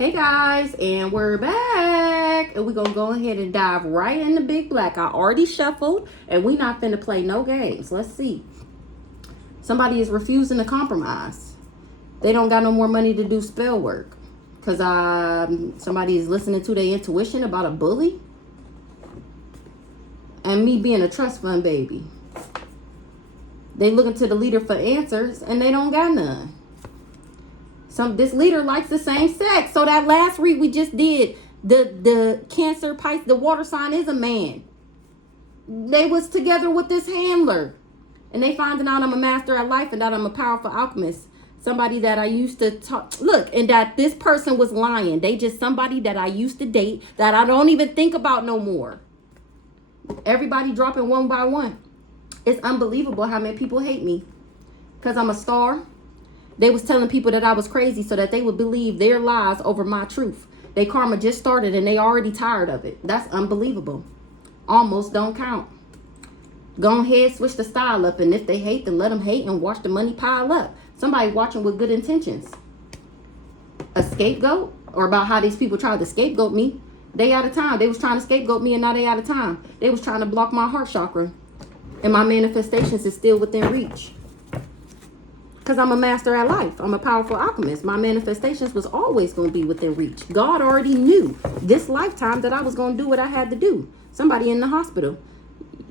Hey guys, and we're back, and we're gonna go ahead and dive right into Big Black. I already shuffled, and we not finna play no games. Let's see. Somebody is refusing to compromise. They don't got no more money to do spell work because somebody is listening to their intuition about a bully and me being a trust fund baby. They looking to the leader for answers, and they don't got none. This leader likes the same sex. So that last read we just did, the Cancer Pisces, the water sign is a man. They was together with this handler, and they finding out I'm a master at life and that I'm a powerful alchemist. Somebody that I used to talk, look, and that this person was lying. They just somebody that I used to date that I don't even think about no more. Everybody dropping one by one. It's unbelievable how many people hate me because I'm a star. They was telling people that I was crazy so that they would believe their lies over my truth. They karma just started and they already tired of it. That's unbelievable. Almost don't count. Go ahead, switch the style up, and if they hate, then let them hate and watch the money pile up. Somebody watching with good intentions. A scapegoat, or about how these people tried to scapegoat me. They out of time. They was trying to scapegoat me and now they out of time. They was trying to block my heart chakra. And my manifestations is still within reach. Because I'm a master at life. I'm a powerful alchemist. My manifestations was always going to be within reach. God already knew this lifetime that I was going to do what I had to do. Somebody in the hospital.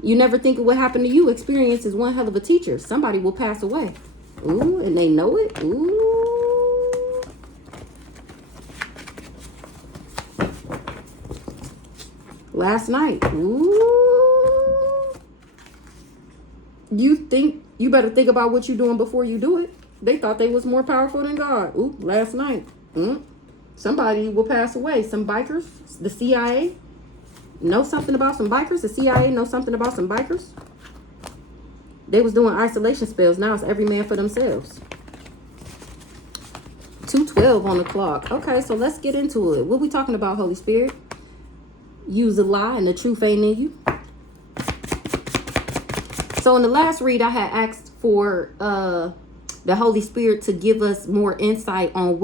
You never think it would happen to you. Experience is one hell of a teacher. Somebody will pass away. Ooh, and they know it. Ooh. Last night. Ooh. You better think about what you're doing before you do it. They thought they was more powerful than God. Ooh, last night. Somebody will pass away. Some bikers, the CIA, know something about some bikers. The CIA know something about some bikers. They was doing isolation spells. Now it's every man for themselves. 2:12 on the clock. Okay, so let's get into it. What we talking about, Holy Spirit? Use a lie and the truth ain't in you. So in the last read, I had asked for the Holy Spirit to give us more insight on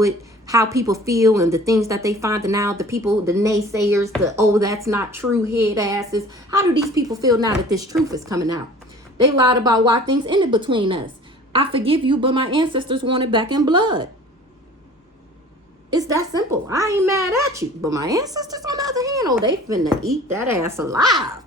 how people feel and the things that they finding out. The people, the naysayers, that's not true head asses. How do these people feel now that this truth is coming out? They lied about why things ended between us. I forgive you, but my ancestors want it back in blood. It's that simple. I ain't mad at you, but my ancestors, on the other hand, they finna eat that ass alive.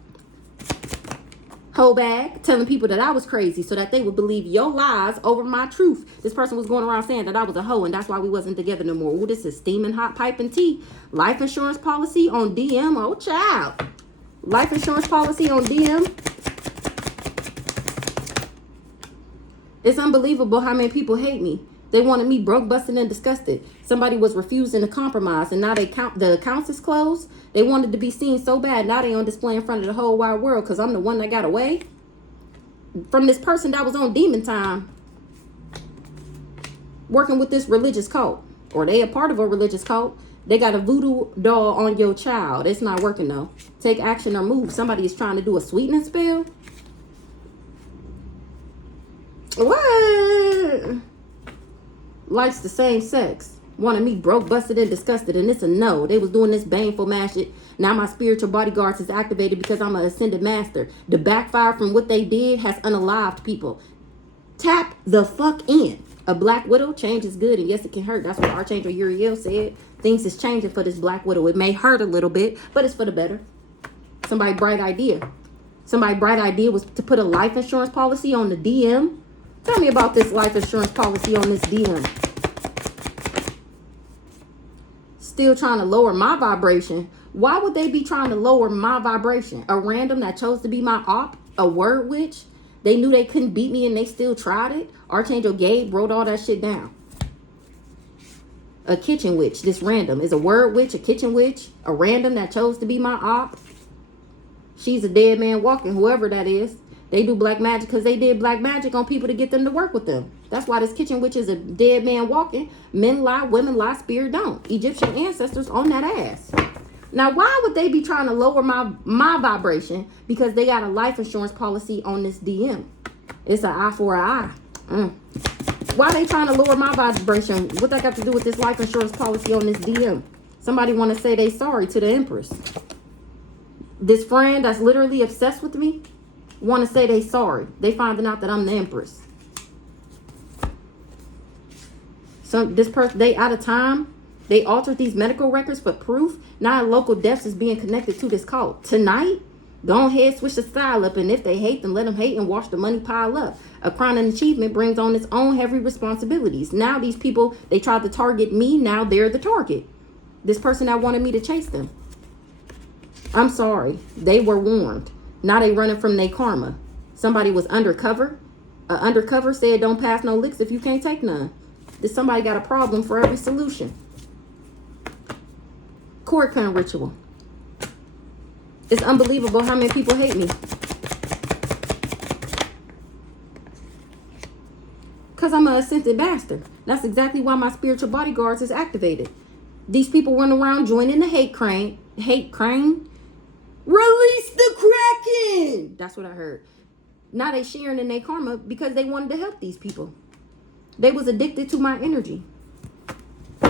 Whole bag, telling people that I was crazy so that they would believe your lies over my truth. This person was going around saying that I was a hoe and that's why we wasn't together no more. Ooh, this is steaming hot pipe and tea. Life insurance policy on DM. Oh, child. Life insurance policy on DM. It's unbelievable how many people hate me. They wanted me broke, busted, and disgusted. Somebody was refusing to compromise, and now the accounts is closed. They wanted to be seen so bad. Now they on display in front of the whole wide world because I'm the one that got away from this person that was on demon time working with this religious cult. Or they a part of a religious cult. They got a voodoo doll on your child. It's not working though. Take action or move. Somebody is trying to do a sweetening spell. What? Likes the same sex. Wanted me broke, busted, and disgusted. And it's a no. They was doing this baneful mash shit. Now my spiritual bodyguards is activated because I'm an ascended master. The backfire from what they did has unalived people. Tap the fuck in. A black widow, change is good. And yes, it can hurt. That's what Archangel Uriel said. Things is changing for this black widow. It may hurt a little bit, but it's for the better. Somebody bright idea. Somebody bright idea was to put a life insurance policy on the DM. Tell me about this life insurance policy on this DM. Still trying to lower my vibration. Why would they be trying to lower my vibration? A random that chose to be my op? A word witch? They knew they couldn't beat me and they still tried it? Archangel Gabe wrote all that shit down. A kitchen witch. This random is a word witch, a kitchen witch, a random that chose to be my op. She's a dead man walking, whoever that is. They do black magic because they did black magic on people to get them to work with them. That's why this kitchen witch is a dead man walking. Men lie, women lie, spirit don't. Egyptian ancestors on that ass. Now, why would they be trying to lower my vibration? Because they got a life insurance policy on this DM. It's an eye for an eye. Why they trying to lower my vibration? What that got to do with this life insurance policy on this DM? Somebody want to say they sorry to the Empress. This friend that's literally obsessed with me want to say they sorry. They finding out that I'm the Empress. So this person, they out of time. They altered these medical records for proof. Now local deaths is being connected to this cult. Tonight, go ahead, switch the style up. And if they hate, then let them hate and watch the money pile up. A crowning achievement brings on its own heavy responsibilities. Now these people, they tried to target me. Now they're the target. This person that wanted me to chase them. I'm sorry. They were warned. Now they running from their karma. Somebody was undercover. Undercover said don't pass no licks if you can't take none. This somebody got a problem for every solution. Cord cutting ritual. It's unbelievable how many people hate me. Because I'm an ascended master. That's exactly why my spiritual bodyguards is activated. These people run around joining the hate crane. Release the Kraken! That's what I heard. Now they sharing in their karma because they wanted to help these people. They was addicted to my energy.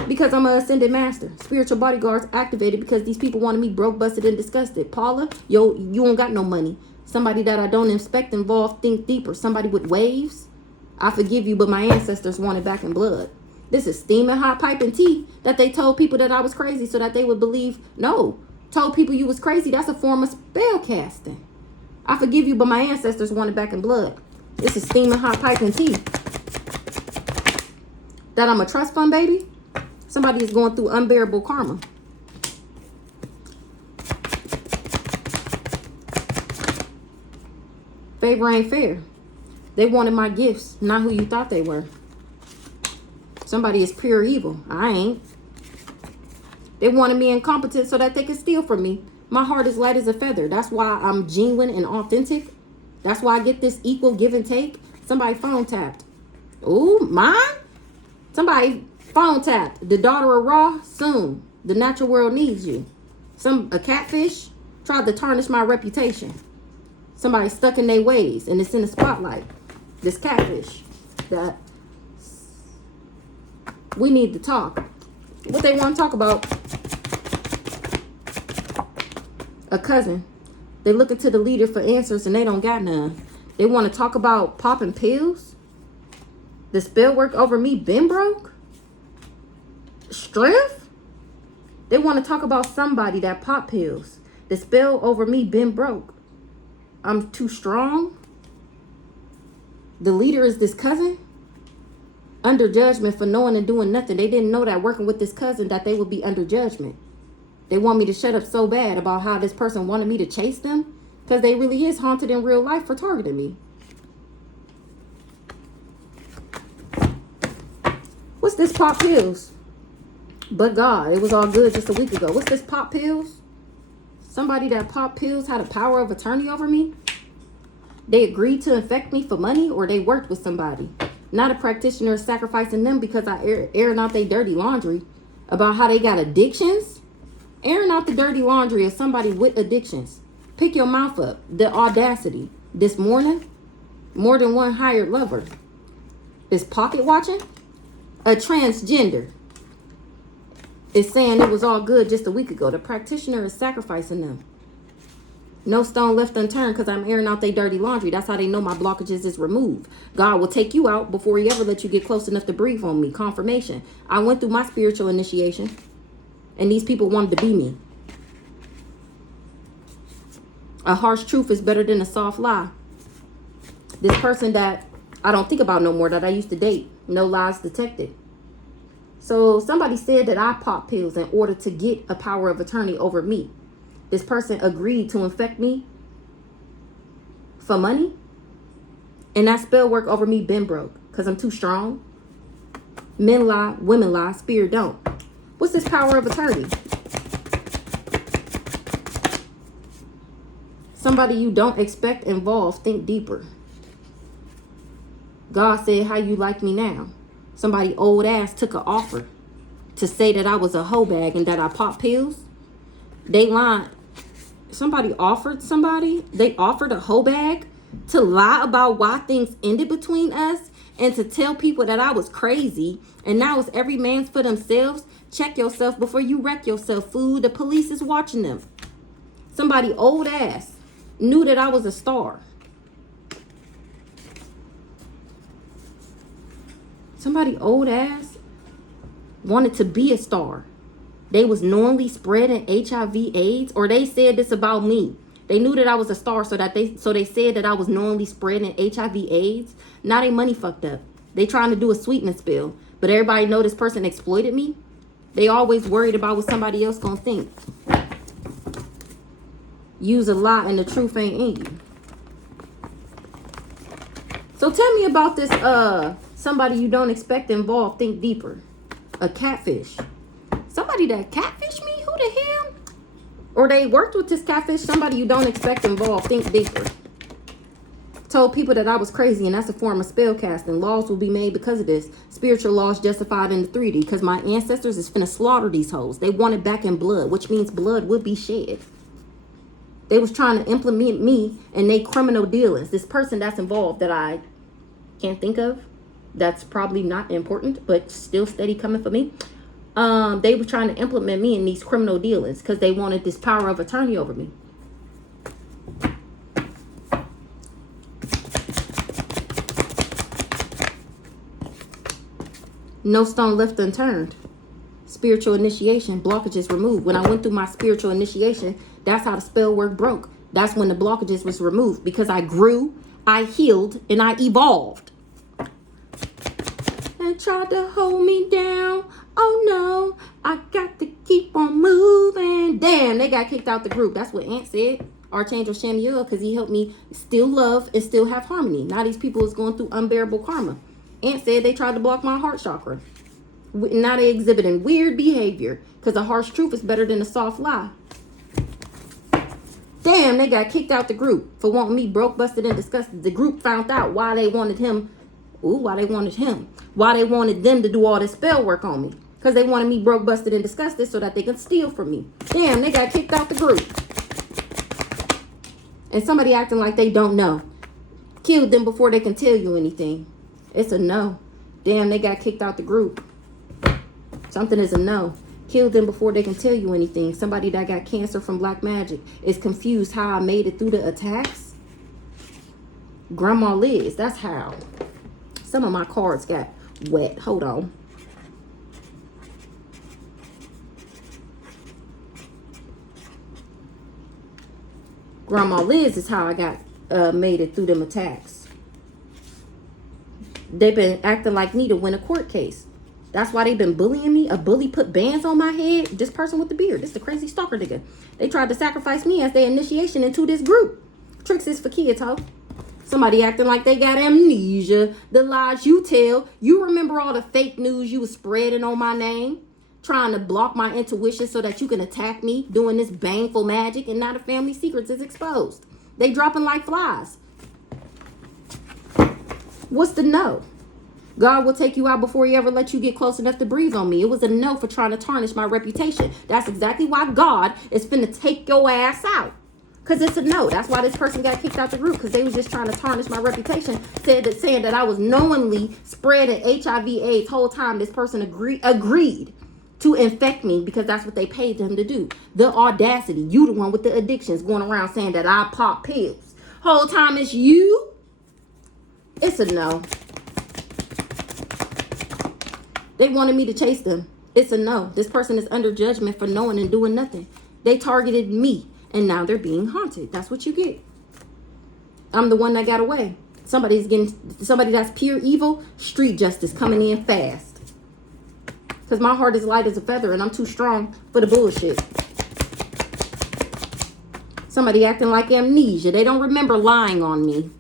Because I'm an ascended master. Spiritual bodyguards activated because these people wanted me broke, busted, and disgusted. Paula, yo, you don't got no money. Somebody that I don't inspect, involve, think deeper. Somebody with waves. I forgive you, but my ancestors wanted back in blood. This is steaming hot pipe and tea that they told people that I was crazy so that they would believe. No, told people you was crazy. That's a form of spell casting. I forgive you, but my ancestors wanted back in blood. This is steaming hot pipe and tea. That I'm a trust fund baby. Somebody is going through unbearable karma. Favor ain't fair. They wanted my gifts, not who you thought they were. Somebody is pure evil. I ain't. They wanted me incompetent so that they could steal from me. My heart is light as a feather. That's why I'm genuine and authentic. That's why I get this equal give and take. Somebody phone tapped. Ooh, mine? Somebody phone tapped. The daughter of Ra, soon. The natural world needs you. A catfish tried to tarnish my reputation. Somebody stuck in their ways and it's in the spotlight. This catfish. That we need to talk. What they want to talk about? A cousin. They looking to the leader for answers and they don't got none. They want to talk about popping pills. The spell work over me been broke. Strength. They want to talk about somebody that pop pills. The spell over me been broke. I'm too strong. The leader is this cousin. Under judgment for knowing and doing nothing. They didn't know that working with this cousin that they would be under judgment. They want me to shut up so bad about how this person wanted me to chase them. Because they really is haunted in real life for targeting me. What's this pop pills? But God, it was all good just a week ago. What's this pop pills? Somebody that pop pills had a power of attorney over me. They agreed to infect me for money or they worked with somebody. Not a practitioner is sacrificing them because I airing out their dirty laundry about how they got addictions. Airing out the dirty laundry of somebody with addictions. Pick your mouth up. The audacity. This morning, more than one hired lover. Is pocket watching? A transgender is saying it was all good just a week ago. The practitioner is sacrificing them. No stone left unturned because I'm airing out their dirty laundry. That's how they know my blockages is removed. God will take you out before he ever let you get close enough to breathe on me. Confirmation. I went through my spiritual initiation and these people wanted to be me. A harsh truth is better than a soft lie. This person that I don't think about no more that I used to date. No lies detected. So somebody said that I pop pills in order to get a power of attorney over me. This person agreed to infect me for money. And that spell work over me been broke because I'm too strong. Men lie, women lie, spirit don't. What's this power of attorney? Somebody you don't expect involved, think deeper. God said, how you like me now? Somebody old ass took an offer to say that I was a hoe bag and that I pop pills. They lied. Somebody offered somebody. They offered a hoe bag to lie about why things ended between us and to tell people that I was crazy and now it's every man's for themselves. Check yourself before you wreck yourself, fool. The police is watching them. Somebody old ass knew that I was a star. Somebody old ass wanted to be a star. They was knowingly spreading HIV/AIDS, or they said this about me. They knew that I was a star, so they said that I was knowingly spreading HIV/AIDS. Now they money fucked up. They trying to do a sweetness spill, but everybody know this person exploited me. They always worried about what somebody else gonna think. Use a lie and the truth ain't in you. So tell me about this somebody you don't expect involved. Think deeper. A catfish. Somebody that catfish me? Who the hell? Or they worked with this catfish. Somebody you don't expect involved. Think deeper. Told people that I was crazy, and that's a form of spell casting. Laws will be made because of this. Spiritual laws justified in the 3D, because my ancestors is finna slaughter these hoes. They want it back in blood, which means blood would be shed. They was trying to implement me and they criminal dealings. This person that's involved that I can't think of, that's probably not important, but still steady coming for me. They were trying to implement me in these criminal dealings because they wanted this power of attorney over me. No stone left unturned. Spiritual initiation, blockages removed. When I went through my spiritual initiation, that's how the spell work broke. That's when the blockages was removed, because I grew, I healed, and I evolved. And tried to hold me down. Oh no, I got to keep on moving. Damn, they got kicked out the group. That's what Aunt said. Archangel Shamuel, because he helped me still love and still have harmony. Now these people is going through unbearable karma. Aunt said they tried to block my heart chakra. Now they exhibiting weird behavior, because a harsh truth is better than a soft lie. Damn, they got kicked out the group for wanting me broke, busted, and disgusted. The group found out why they wanted him. Why they wanted him. Why they wanted them to do all this spell work on me. Because they wanted me broke, busted, and disgusted so that they could steal from me. Damn, they got kicked out the group. And somebody acting like they don't know. Killed them before they can tell you anything. It's a no. Damn, they got kicked out the group. Something is a no. Killed them before they can tell you anything. Somebody that got cancer from black magic is confused how I made it through the attacks. Grandma Liz, that's how. Some of my cards got wet. Hold on. Grandma Liz is how I got made it through them attacks. They've been acting like me to win a court case. That's why they've been bullying me. A bully put bands on my head. This person with the beard. This is the crazy stalker nigga. They tried to sacrifice me as their initiation into this group. Tricks is for kids, ho. Somebody acting like they got amnesia. The lies you tell. You remember all the fake news you was spreading on my name? Trying to block my intuition so that you can attack me. Doing this baneful magic. And now the family secrets is exposed. They dropping like flies. What's the no? God will take you out before he ever let you get close enough to breathe on me. It was a no for trying to tarnish my reputation. That's exactly why God is finna take your ass out. Because it's a no. That's why this person got kicked out the group. Because they was just trying to tarnish my reputation. Saying that I was knowingly spreading HIV/AIDS whole time. This person agreed to infect me because that's what they paid them to do. The audacity. You the one with the addictions going around saying that I pop pills. Whole time it's you. It's a no. They wanted me to chase them. It's a no. This person is under judgment for knowing and doing nothing. They targeted me, and now they're being haunted. That's what you get. I'm the one that got away. Somebody that's pure evil. Street justice coming in fast. Because my heart is light as a feather, and I'm too strong for the bullshit. Somebody acting like amnesia. They don't remember lying on me.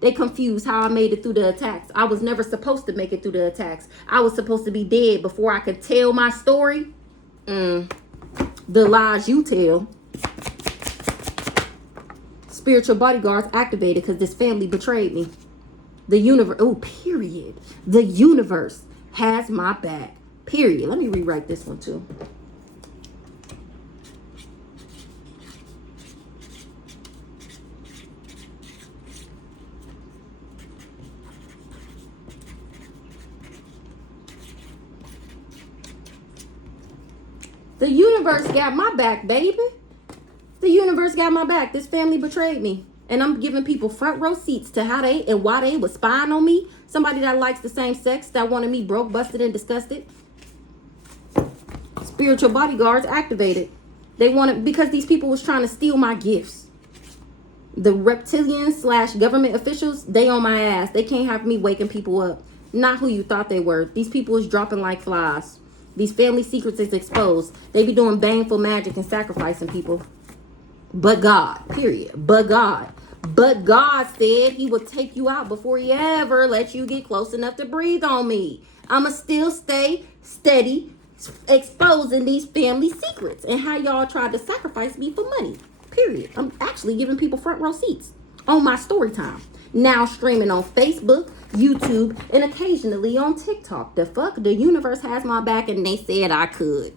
They confused how I made it through the attacks. I was never supposed to make it through the attacks. I was supposed to be dead before I could tell my story. The lies you tell. Spiritual bodyguards activated because this family betrayed me. The universe, period. The universe has my back. Period. Let me rewrite this one too. The universe got my back, baby. The universe got my back. This family betrayed me. And I'm giving people front row seats to how they and why they was spying on me. Somebody that likes the same sex, that wanted me broke, busted, and disgusted. Spiritual bodyguards activated. They wanted, because these people was trying to steal my gifts. The reptilian / government officials, they on my ass. They can't have me waking people up. Not who you thought they were. These people is dropping like flies. These family secrets is exposed. They be doing baneful magic and sacrificing people. But God, period. But God. But God said he would take you out before he ever let you get close enough to breathe on me. I'ma still stay steady exposing these family secrets and how y'all tried to sacrifice me for money. Period. I'm actually giving people front row seats on my story time. Now streaming on Facebook, YouTube, and occasionally on TikTok. The fuck? The universe has my back and they said I could.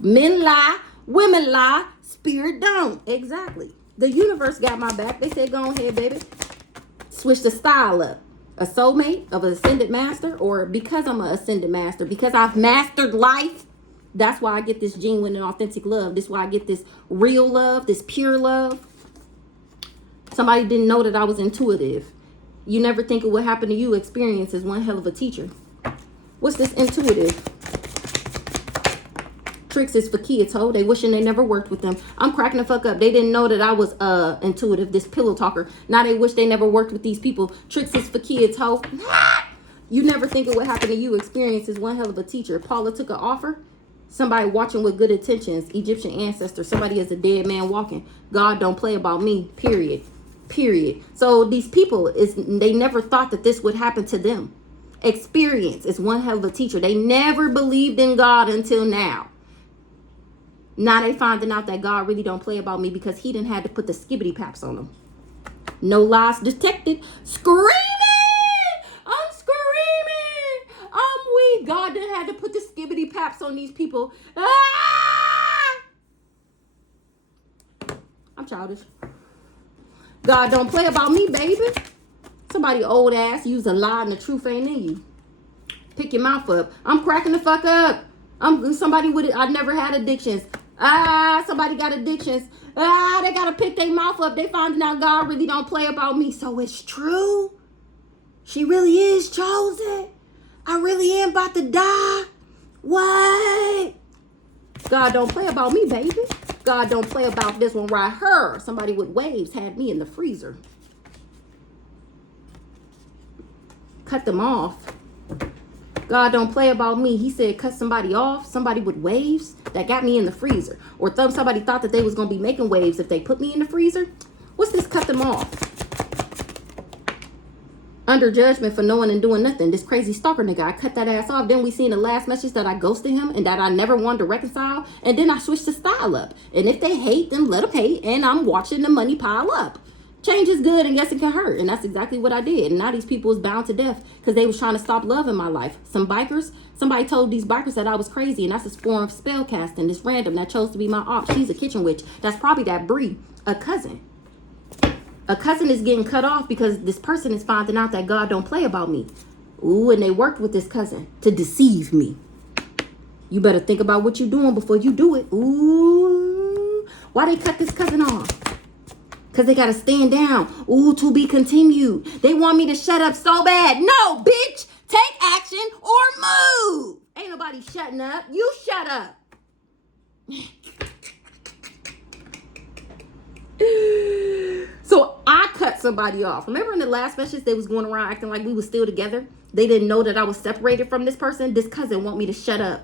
Men lie, women lie, spirit don't. Exactly. The universe got my back. They said, go ahead, baby. Switch the style up. A soulmate of an ascended master, or because I'm an ascended master, because I've mastered life, that's why I get this genuine and authentic love. This is why I get this real love, this pure love. Somebody didn't know that I was intuitive. You never think of what happened to you. Experience is one hell of a teacher. What's this intuitive? Tricks is for kids, ho. They wishing they never worked with them. I'm cracking the fuck up. They didn't know that I was intuitive, this pillow talker. Now they wish they never worked with these people. Tricks is for kids, ho. You never think of what happened to you. Experience is one hell of a teacher. Paula took an offer. Somebody watching with good intentions. Egyptian ancestor. Somebody is a dead man walking. God don't play about me. Period. Period. So these people, they never thought that this would happen to them. Experience is one hell of a teacher. They never believed in God until now. Now they finding out that God really don't play about me because he didn't have to put the skibbity paps on them. No lies detected. Screaming! I'm screaming! I'm weak. God didn't have to put the skibbity paps on these people. Ah! I'm childish. God don't play about me, baby. Somebody old ass use a lie and the truth ain't in you. Pick your mouth up. I'm cracking the fuck up. I'm somebody with it. I never had addictions. Somebody got addictions. They gotta pick their mouth up. They finding out God really don't play about me. So it's true. She really is chosen. I really am about to die. What? God don't play about me, baby. God don't play about this one right here. Somebody with waves had me in the freezer. Cut them off. God don't play about me. He said cut somebody off, somebody with waves that got me in the freezer. Or somebody thought that they was going to be making waves if they put me in the freezer. What's this cut them off? Under judgment for knowing and doing nothing. This crazy stalker nigga, I cut that ass off. Then we seen the last message that I ghosted him and that I never wanted to reconcile. And then I switched the style up. And if they hate, then let them hate. And I'm watching the money pile up. Change is good and yes, it can hurt. And that's exactly what I did. And now these people is bound to death because they was trying to stop love in my life. Some bikers, somebody told these bikers that I was crazy. And that's a form of spell casting. This random that chose to be my op. She's a kitchen witch. That's probably that Bree, a cousin. A cousin is getting cut off because this person is finding out that God don't play about me. Ooh, and they worked with this cousin to deceive me. You better think about what you're doing before you do it. Ooh, why they cut this cousin off? Because they got to stand down. Ooh, to be continued. They want me to shut up so bad. No, bitch. Take action or move. Ain't nobody shutting up. You shut up. So I cut somebody off. Remember in the last message, they was going around acting like we was still together? They didn't know that I was separated from this person. This cousin want me to shut up.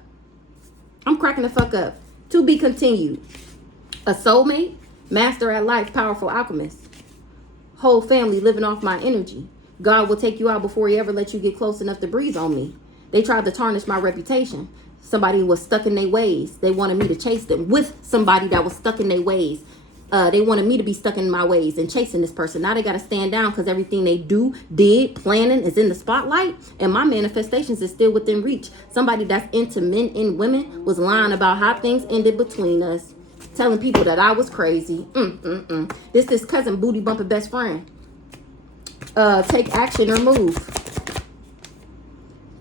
I'm cracking the fuck up. To be continued. A soulmate. Master at life, powerful alchemist. Whole family living off my energy. God will take you out before he ever let you get close enough to breathe on me. They tried to tarnish my reputation. Somebody was stuck in their ways. They wanted me to chase them with somebody that was stuck in their ways. They wanted me to be stuck in my ways and chasing this person. Now they got to stand down because everything they did, planning is in the spotlight. And my manifestations is still within reach. Somebody that's into men and women was lying about how things ended between us. Telling people that I was crazy. This cousin booty bumping best friend. Take action or move.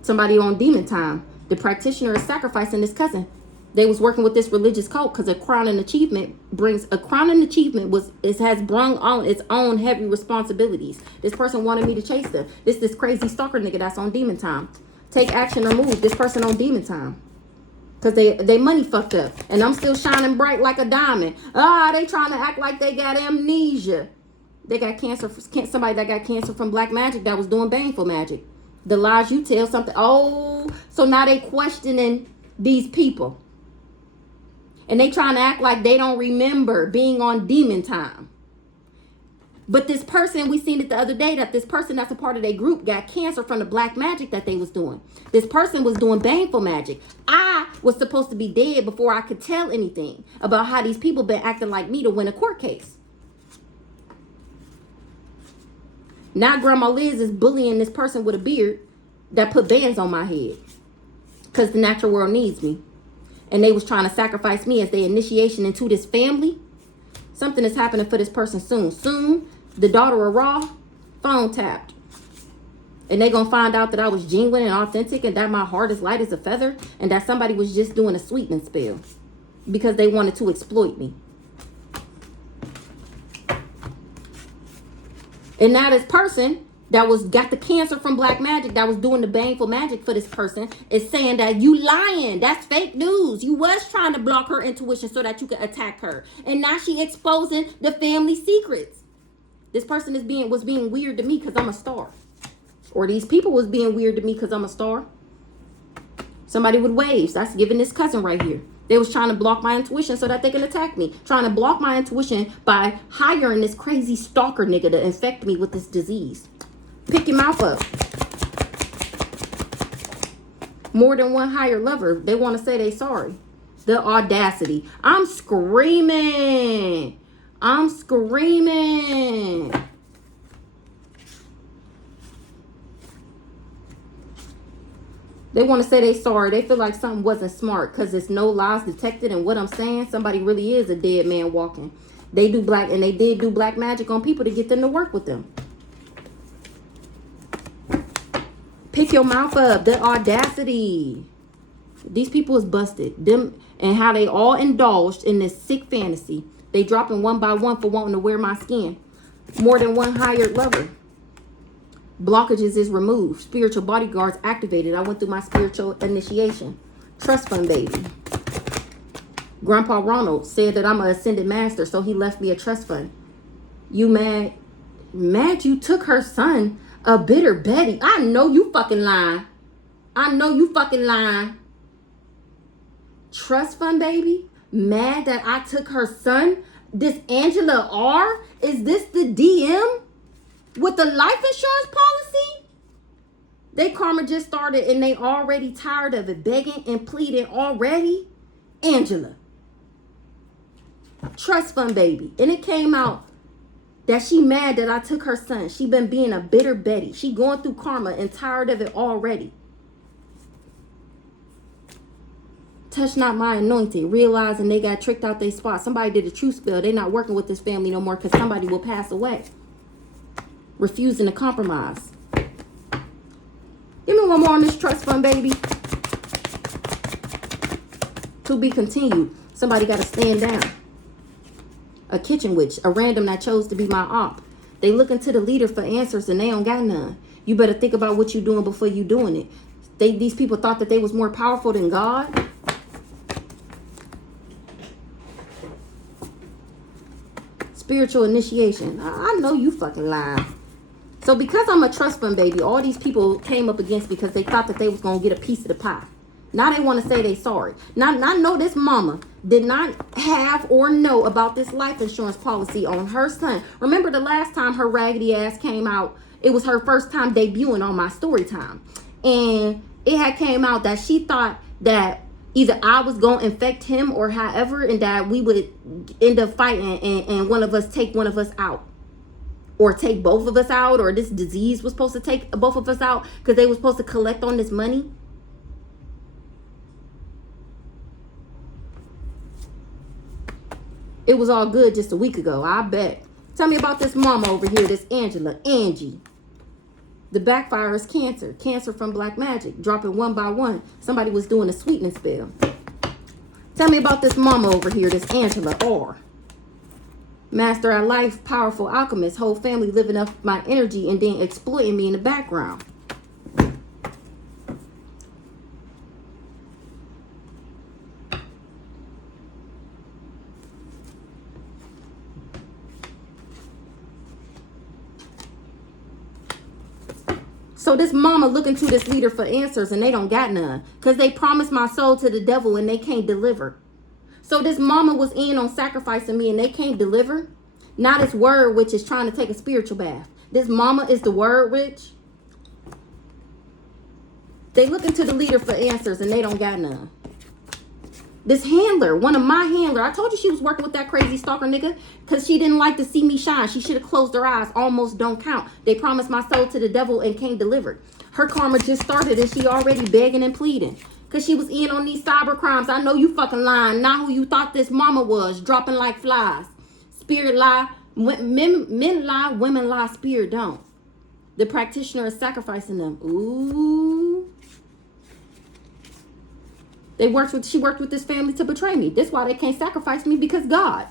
Somebody on demon time. The practitioner is sacrificing this cousin. They was working with this religious cult because a crowning achievement has brung on its own heavy responsibilities. This person wanted me to chase them. This crazy stalker nigga that's on demon time. Take action or move. This person on demon time. Because they money fucked up. And I'm still shining bright like a diamond. They trying to act like they got amnesia. They got cancer. Somebody that got cancer from black magic that was doing baneful magic. The lies you tell something. Oh, so now they questioning these people. And they trying to act like they don't remember being on demon time. But this person, we seen it the other day, that this person that's a part of their group got cancer from the black magic that they was doing. This person was doing baneful magic. I was supposed to be dead before I could tell anything about how these people been acting like me to win a court case. Now Grandma Liz is bullying this person with a beard that put bands on my head. Because the natural world needs me. And they was trying to sacrifice me as their initiation into this family. Something is happening for this person soon. Soon, the daughter of Ra, phone tapped. And they gonna find out that I was genuine and authentic and that my heart is light as a feather and that somebody was just doing a sweetening spell because they wanted to exploit me. And now this person that got the cancer from black magic, that was doing the baneful magic for this person, is saying that you lying. That's fake news. You was trying to block her intuition so that you could attack her. And now she exposing the family secrets. This person was being weird to me because I'm a star. Or these people was being weird to me because I'm a star. Somebody with waves. That's giving this cousin right here. They was trying to block my intuition so that they can attack me. Trying to block my intuition by hiring this crazy stalker nigga to infect me with this disease. Pick your mouth up. More than one hired lover. They want to say they sorry. The audacity. I'm screaming. I'm screaming. They want to say they sorry. They feel like something wasn't smart because there's no lies detected in what I'm saying. Somebody really is a dead man walking. They did do black magic on people to get them to work with them. Pick your mouth up. The audacity. These people is busted. Them and how they all indulged in this sick fantasy. They dropping one by one for wanting to wear my skin. More than one hired lover. Blockages is removed. Spiritual bodyguards activated. I went through my spiritual initiation. Trust fund baby. Grandpa Ronald said that I'm an ascended master, so he left me a trust fund. You mad? Mad you took her son? A bitter Betty. I know you fucking lying. I know you fucking lying. Trust fund baby. Mad that I took her son? This Angela R? Is this the DM? With the life insurance policy? They karma just started and they already tired of it. Begging and pleading already. Angela. Trust fund baby. And it came out that she mad that I took her son. She been being a bitter Betty. She going through karma and tired of it already. Touch not my anointed. Realizing they got tricked out their spot. Somebody did a truth spell. They not working with this family no more because somebody will pass away. Refusing to compromise. Give me one more on this trust fund, baby. To be continued. Somebody got to stand down. A kitchen witch, a random that chose to be my op. They looking to the leader for answers and they don't got none. You better think about what you doing before you doing it. These people thought that they was more powerful than God. Spiritual initiation. I know you fucking lying. So because I'm a trust fund baby, all these people came up against me because they thought that they was going to get a piece of the pie. Now they want to say they sorry. Now I know this mama did not have or know about this life insurance policy on her son. Remember the last time her raggedy ass came out, it was her first time debuting on my story time. And it had came out that she thought that either I was going to infect him or however, and that we would end up fighting and one of us take one of us out. Or take both of us out, or this disease was supposed to take both of us out because they were supposed to collect on this money. It was all good just a week ago, I bet. Tell me about this mama over here, this Angela, Angie. The backfire is cancer. Cancer from black magic. Dropping one by one. Somebody was doing a sweetening spell. Tell me about this mama over here, this Angela R. Master at life, powerful alchemist, whole family living up my energy and then exploiting me in the background. So this mama looking to this leader for answers and they don't got none. Because they promised my soul to the devil and they can't deliver. So this mama was in on sacrificing me and they can't deliver. Now this word witch is trying to take a spiritual bath. This mama is the word witch. They looking to the leader for answers and they don't got none. This handler, one of my handler, I told you she was working with that crazy stalker nigga because she didn't like to see me shine. She should have closed her eyes. Almost don't count. They promised my soul to the devil and can't deliver. Her karma just started and she already begging and pleading because she was in on these cyber crimes. I know you fucking lying. Not who you thought this mama was, dropping like flies. Spirit lie, men lie, women lie, spirit don't. The practitioner is sacrificing them. Ooh. She worked with this family to betray me. That's why they can't sacrifice me, because God.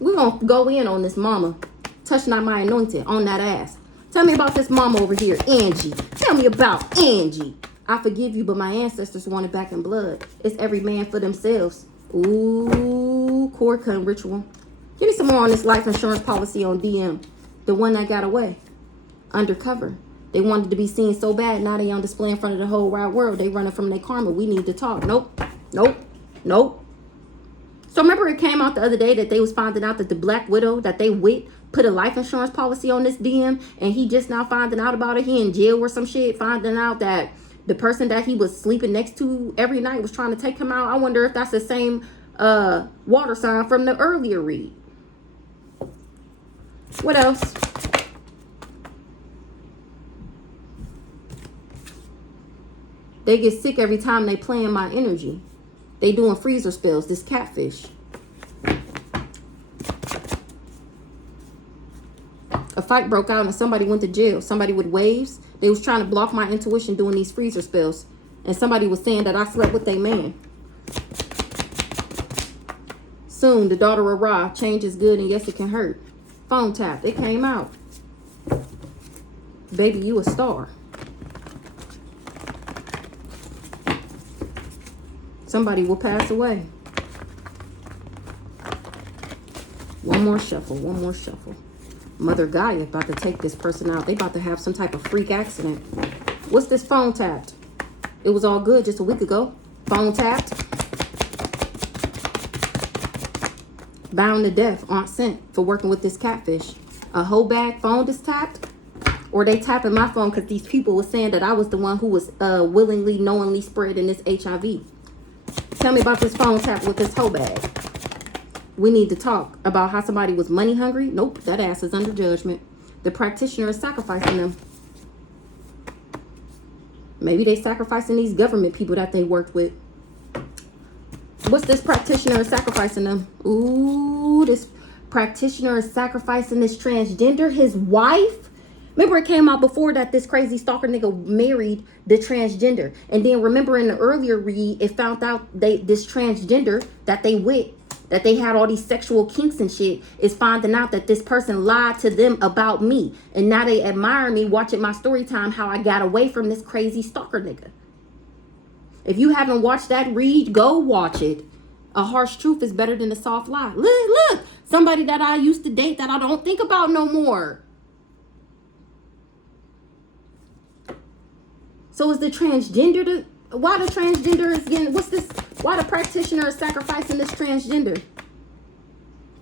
We're going to go in on this mama. Touch not my anointed on that ass. Tell me about this mama over here, Angie. Tell me about Angie. I forgive you, but my ancestors want it back in blood. It's every man for themselves. Ooh, cord cutting ritual. Give me some more on this life insurance policy on DM. The one that got away. Undercover. They wanted to be seen so bad. Now they on display in front of the whole wide world. They running from their karma. We need to talk. Nope. Nope. Nope. So remember it came out the other day that they was finding out that the Black Widow that they with put a life insurance policy on this DM. And he just now finding out about it. He in jail or some shit. Finding out that the person that he was sleeping next to every night was trying to take him out. I wonder if that's the same water sign from the earlier read. What else? They get sick every time they play in my energy. They doing freezer spells, this catfish. A fight broke out and somebody went to jail. Somebody with waves. They was trying to block my intuition doing these freezer spells. And somebody was saying that I slept with their man. Soon, the daughter of Ra. Change is good and yes, it can hurt. Phone tapped. It came out. Baby, you a star. Somebody will pass away. One more shuffle. One more shuffle. Mother Gaia about to take this person out. They about to have some type of freak accident. What's this phone tapped? It was all good just a week ago. Phone tapped. Bound to death. Aunt sent for working with this catfish. A whole bag phone is tapped. Or they tapping my phone because these people were saying that I was the one who was willingly, knowingly spreading this HIV. Tell me about this phone tap with this whole bag. We need to talk about how somebody was money hungry. Nope, that ass is under judgment. The practitioner is sacrificing them. Maybe they sacrificing these government people that they worked with. What's this practitioner sacrificing them? Ooh, this practitioner is sacrificing this transgender, his wife. Remember it came out before that this crazy stalker nigga married the transgender. And then remember in the earlier read, it found out this transgender that they with, that they had all these sexual kinks and shit, is finding out that this person lied to them about me. And now they admire me watching my story time, how I got away from this crazy stalker nigga. If you haven't watched that read, go watch it. A harsh truth is better than a soft lie. Look, somebody that I used to date that I don't think about no more. So is the transgender, why the transgender is getting, why the practitioner is sacrificing this transgender?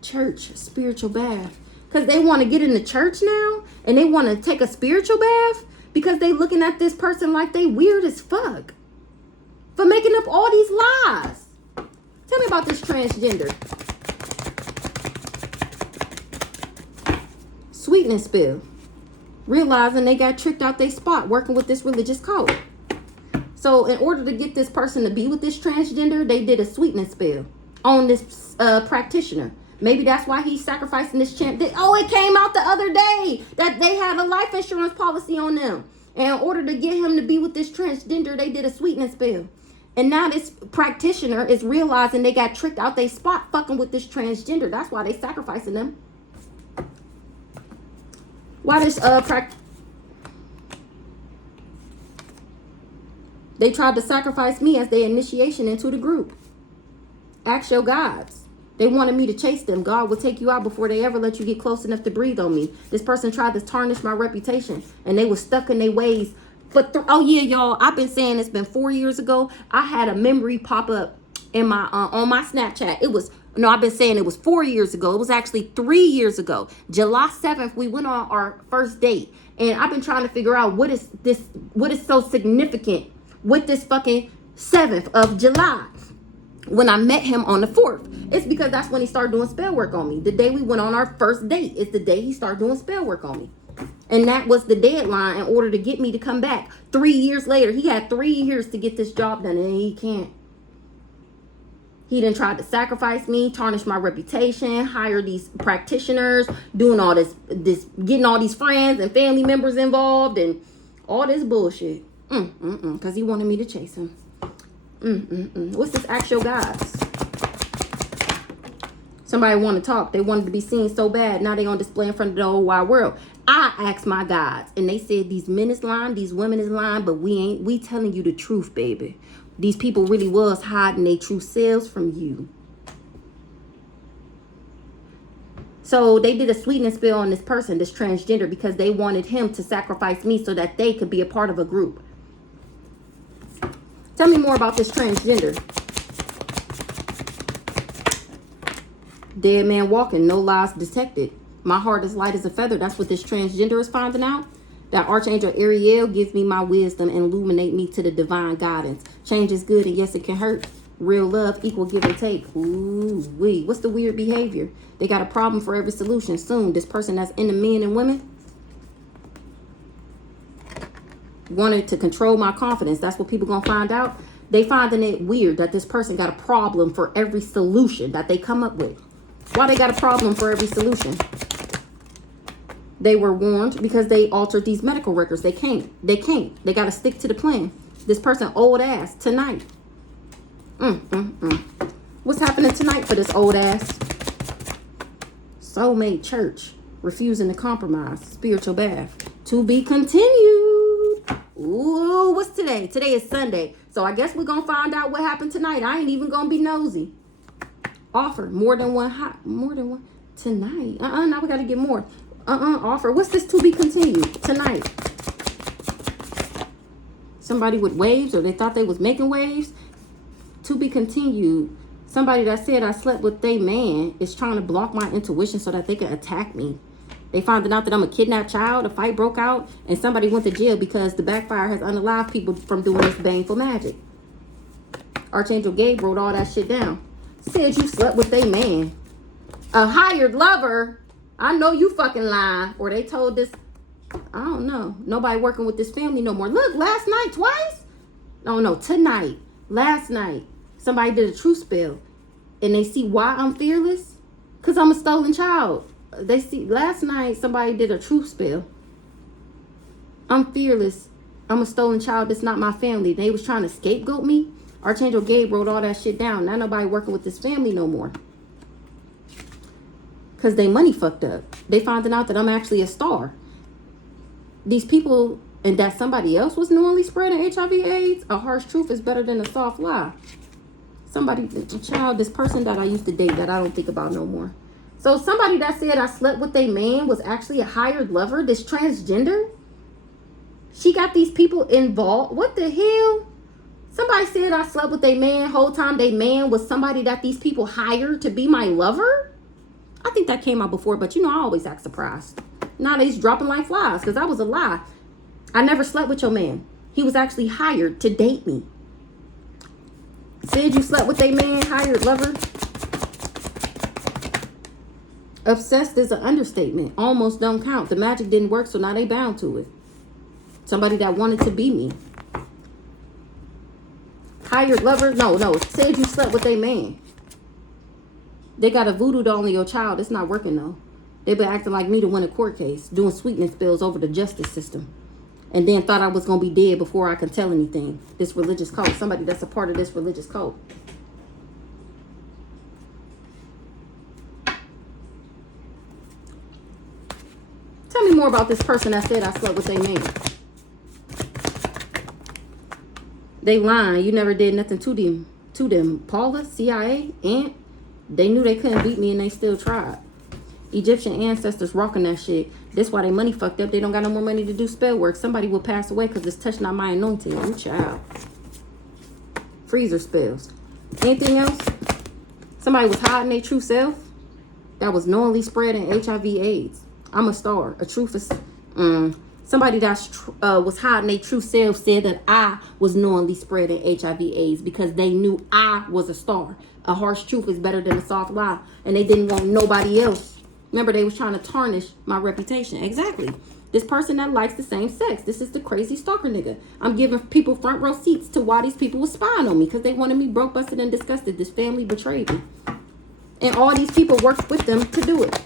Church, spiritual bath. Because they want to get in the church now and they want to take a spiritual bath because they looking at this person like they weird as fuck for making up all these lies. Tell me about this transgender. Sweetness spill. Realizing they got tricked out their spot working with this religious code. So in order to get this person to be with this transgender, they did a sweetness spell on this practitioner. Maybe that's why he's sacrificing this champ. Oh, it came out the other day that they had a life insurance policy on them. And in order to get him to be with this transgender, they did a sweetness spell. And now this practitioner is realizing they got tricked out they spot fucking with this transgender. That's why they sacrificing them. Why this they tried to sacrifice me as their initiation into the group. Ask your gods. They wanted me to chase them. God will take you out before they ever let you get close enough to breathe on me. This person tried to tarnish my reputation, and they were stuck in their ways. But oh yeah, y'all, I've been saying it's been 4 years ago. I had a memory pop up in my on my Snapchat. I've been saying it was 4 years ago. It was actually 3 years ago. July 7th, we went on our first date, and I've been trying to figure out what is so significant with this fucking 7th of July. When I met him on the 4th, it's because that's when he started doing spell work on me. The day we went on our first date is the day he started doing spell work on me. And that was the deadline in order to get me to come back. 3 years later, he had 3 years to get this job done, and he can't. He done tried to sacrifice me, tarnish my reputation, hire these practitioners, doing all this, getting all these friends and family members involved, and all this bullshit. Because he wanted me to chase him. What's this actual guys? Somebody want to talk. They wanted to be seen so bad. Now they on display in front of the whole wide world. I asked my gods, and they said these men is lying, these women is lying, but we telling you the truth, baby. These people really was hiding their true selves from you. So they did a sweetening spell on this person, this transgender, because they wanted him to sacrifice me so that they could be a part of a group. Tell me more about this transgender. Dead man walking, no lies detected. My heart is light as a feather. That's what this transgender is finding out. That Archangel Ariel gives me my wisdom and illuminate me to the divine guidance. Change is good, and yes, it can hurt. Real love equal give and take. Ooh, wee. What's the weird behavior? They got a problem for every solution. Soon, this person that's into men and women wanted to control my confidence. That's what people gonna find out. They finding it weird that this person got a problem for every solution that they come up with. Why they got a problem for every solution? They were warned because they altered these medical records. They can't. They got to stick to the plan. This person old ass tonight. What's happening tonight for this old ass? Soulmate church. Refusing to compromise. Spiritual bath. To be continued. Ooh, what's today? Today is Sunday. So I guess we're going to find out what happened tonight. I ain't even going to be nosy. Offer. More than one. Tonight. Now we got to get more. Offer. What's this to be continued tonight? Somebody with waves, or they thought they was making waves. To be continued. Somebody that said I slept with they man is trying to block my intuition so that they can attack me. They found out that I'm a kidnapped child. A fight broke out, and somebody went to jail because the backfire has unalived people from doing this baneful magic. Archangel Gabe wrote all that shit down. Said you slept with they man. A hired lover. I know you fucking lying. Or they told this, I don't know. Nobody working with this family no more. Look, last night twice? No, tonight. Last night. Somebody did a truth spell. And they see why I'm fearless? Because I'm a stolen child. They see, last night somebody did a truth spell. I'm fearless. I'm a stolen child. That's not my family. They was trying to scapegoat me. Archangel Gabe wrote all that shit down. Not nobody working with this family no more. Because they money fucked up. They finding out that I'm actually a star. These people, and that somebody else was knowingly spreading HIV/AIDS. A harsh truth is better than a soft lie. This person that I used to date that I don't think about no more. So somebody that said I slept with a man was actually a hired lover. This transgender. She got these people involved. What the hell? Somebody said I slept with a man. Whole time they man was somebody that these people hired to be my lover. I think that came out before, but I always act surprised. Now they's dropping like flies because that was a lie. I never slept with your man. He was actually hired to date me. Said you slept with a man, hired lover. Obsessed is an understatement. Almost don't count. The magic didn't work, so now they bound to it. Somebody that wanted to be me. Hired lover? No. Said you slept with a man. They got a voodoo doll on your child. It's not working though. They've been acting like me to win a court case, doing sweetness spells over the justice system. and then thought I was going to be dead before I could tell anything. This religious cult. Somebody that's a part of this religious cult. Tell me more about this person that said I slept with their man. They lying. You never did nothing to them. Paula, CIA, Aunt. They knew they couldn't beat me and they still tried. Egyptian ancestors rocking that shit. That's why they money fucked up. They don't got no more money to do spell work. Somebody will pass away because it's touching not my anointing. You child. Freezer spells. Anything else? Somebody was hiding their true self. That was knowingly spreading HIV/AIDS. I'm a star. A truth is... Somebody that was hiding their true self said that I was knowingly spreading HIV/AIDS because they knew I was a star. A harsh truth is better than a soft lie. And they didn't want nobody else. Remember, they was trying to tarnish my reputation. Exactly. This person that likes the same sex. This is the crazy stalker nigga. I'm giving people front row seats to why these people was spying on me. Because they wanted me broke, busted, and disgusted. This family betrayed me. And all these people worked with them to do it.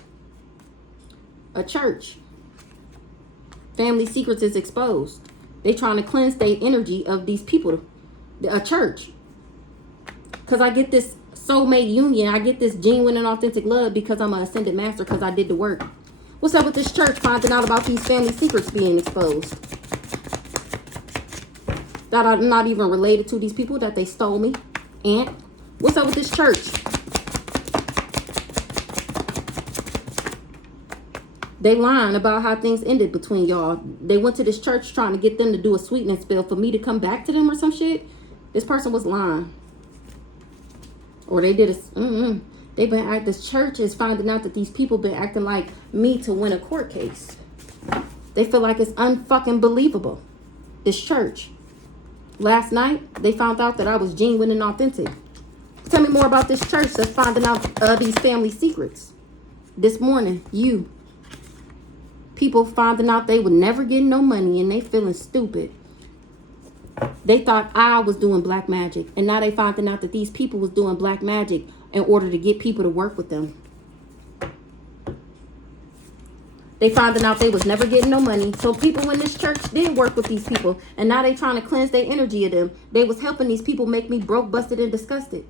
A church. Family secrets is exposed. They trying to cleanse their energy of these people. A church. Because I get this soulmate union. I get this genuine and authentic love because I'm an ascended master because I did the work. What's up with this church finding out about these family secrets being exposed? That I'm not even related to these people, that they stole me. And what's up with this church? They lying about how things ended between y'all. They went to this church trying to get them to do a sweetness spell for me to come back to them or some shit. This person was lying. Or they did a... They've been at this church is finding out that these people been acting like me to win a court case. They feel like it's unfucking believable. This church. Last night, they found out that I was genuine and authentic. Tell me more about this church that's finding out these family secrets. This morning, you... People finding out they would never get no money and they feeling stupid. They thought I was doing black magic. And now they finding out that these people was doing black magic in order to get people to work with them. They finding out they was never getting no money. So people in this church did work with these people. And now they trying to cleanse their energy of them. They was helping these people make me broke, busted, and disgusted.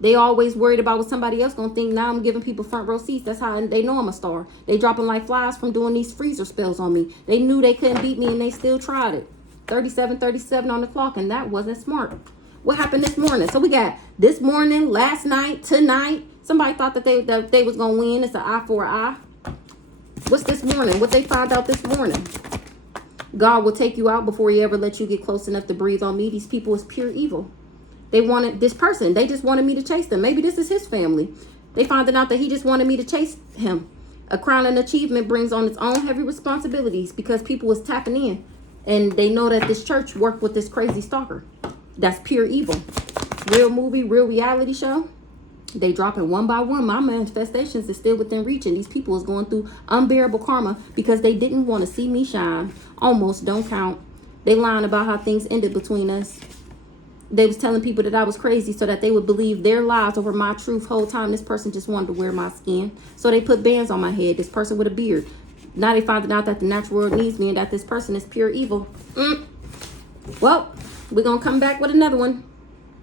They always worried about what somebody else gonna think. Now I'm giving people front row seats. That's how they know I'm a star. They dropping like flies from doing these freezer spells on me. They knew they couldn't beat me and they still tried it. 37 on the clock, and that wasn't smart. What happened this morning? So we got this morning, last night, tonight. Somebody thought that they was gonna win. It's an eye for an eye. What's this morning? What they found out this morning? God will take you out before he ever let you get close enough to breathe on me. These people is pure evil. They wanted this person. They just wanted me to chase them. Maybe this is his family. They found out that he just wanted me to chase him. A crown and achievement brings on its own heavy responsibilities because people was tapping in. And they know that this church worked with this crazy stalker. That's pure evil. Real movie, real reality show. They dropping one by one. My manifestations is still within reach. And these people is going through unbearable karma because they didn't want to see me shine. Almost don't count. They lying about how things ended between us. They was telling people that I was crazy so that they would believe their lies over my truth. Whole time this person just wanted to wear my skin. So they put bands on my head. This person with a beard. Now they finding out that the natural world needs me and that this person is pure evil. Well, we're going to come back with another one.